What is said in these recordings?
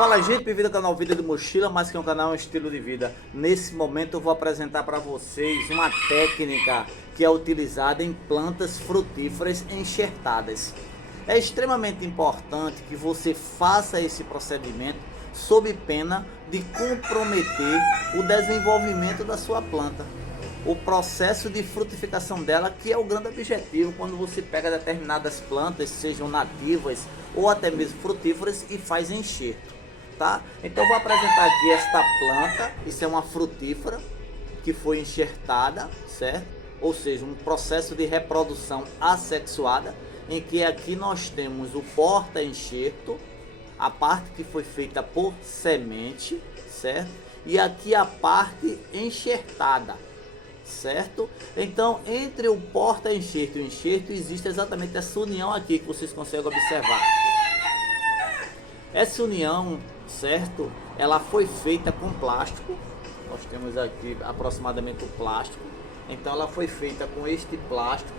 Fala gente, bem-vindo ao canal Vida de Mochila, mais que um canal, é um estilo de vida. Nesse momento eu vou apresentar para vocês uma técnica que é utilizada em plantas frutíferas enxertadas. É extremamente importante que você faça esse procedimento sob pena de comprometer o desenvolvimento da sua planta. O processo de frutificação dela, que é o grande objetivo quando você pega determinadas plantas, sejam nativas ou até mesmo frutíferas, e faz enxerto, tá? Então eu vou apresentar aqui esta planta. Isso é uma frutífera que foi enxertada, certo? Ou seja, um processo de reprodução assexuada, em que aqui nós temos o porta-enxerto, a parte que foi feita por semente, certo? E aqui a parte enxertada, certo? Então, entre o porta-enxerto e o enxerto existe exatamente essa união aqui que vocês conseguem observar. Essa união, certo? Ela foi feita com plástico. Nós temos aqui aproximadamente o plástico. Então, ela foi feita com este plástico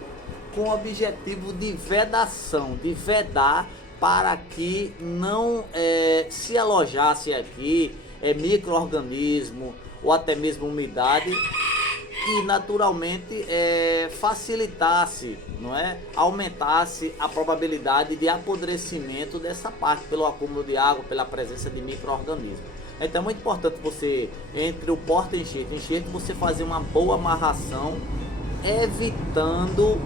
com o objetivo de vedação, de vedar para que não se alojasse aqui micro-organismo ou até mesmo umidade, e naturalmente facilitasse, não é? Aumentasse a probabilidade de apodrecimento dessa parte pelo acúmulo de água, pela presença de micro-organismos. Então é muito importante você, entre o porta-enxerto e enxerto, você fazer uma boa amarração, evitando,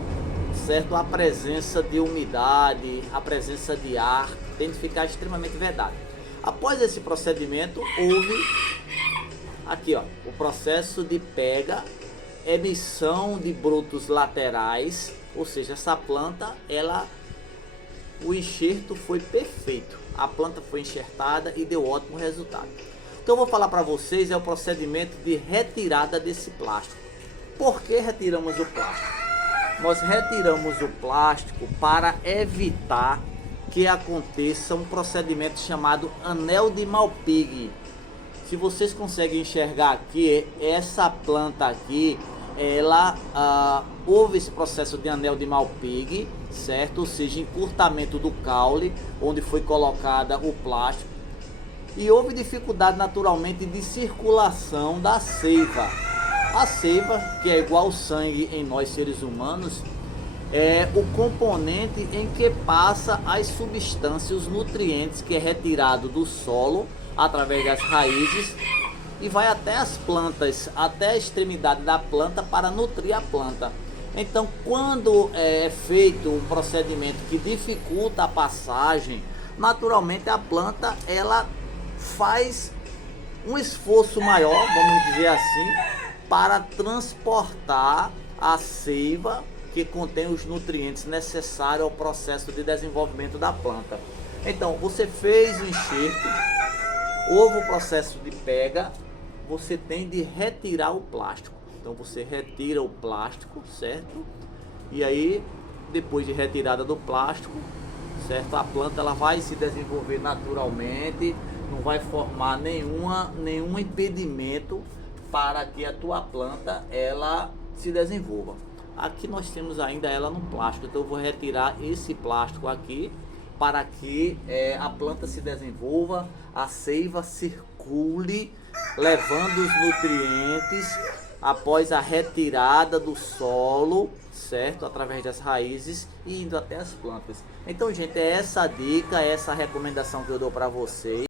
certo, a presença de umidade, a presença de ar, tem que ficar extremamente vedado. Após esse procedimento, houve aqui, ó, o processo de pega, emissão de brotos laterais, ou seja, essa planta, o enxerto foi perfeito, a planta foi enxertada e deu ótimo resultado. O que eu vou falar para vocês é o procedimento de retirada desse plástico. Por que retiramos o plástico? Nós retiramos o plástico para evitar que aconteça um procedimento chamado anel de Malpighi. Se vocês conseguem enxergar aqui, essa planta aqui, houve esse processo de anel de Malpighi, certo? Ou seja, encurtamento do caule, onde foi colocada o plástico, e houve dificuldade naturalmente de circulação da seiva. A seiva, que é igual ao sangue em nós seres humanos, é o componente em que passa as substâncias, os nutrientes, que é retirado do solo através das raízes e vai até as plantas, até a extremidade da planta, para nutrir a planta. Então, quando é feito um procedimento que dificulta a passagem, naturalmente a planta ela faz um esforço maior, vamos dizer assim, para transportar a seiva que contém os nutrientes necessários ao processo de desenvolvimento da planta. Então, você fez o enxerto, houve o processo de pega, você tem de retirar o plástico. Então você retira o plástico, certo? E aí, depois de retirada do plástico, certo? A planta ela vai se desenvolver naturalmente, não vai formar nenhum impedimento para que a tua planta ela se desenvolva. Aqui nós temos ainda ela no plástico, então eu vou retirar esse plástico aqui para que a planta se desenvolva, a seiva circule, levando os nutrientes após a retirada do solo, certo? Através das raízes e indo até as plantas. Então, gente, é essa a dica, essa a recomendação que eu dou para vocês.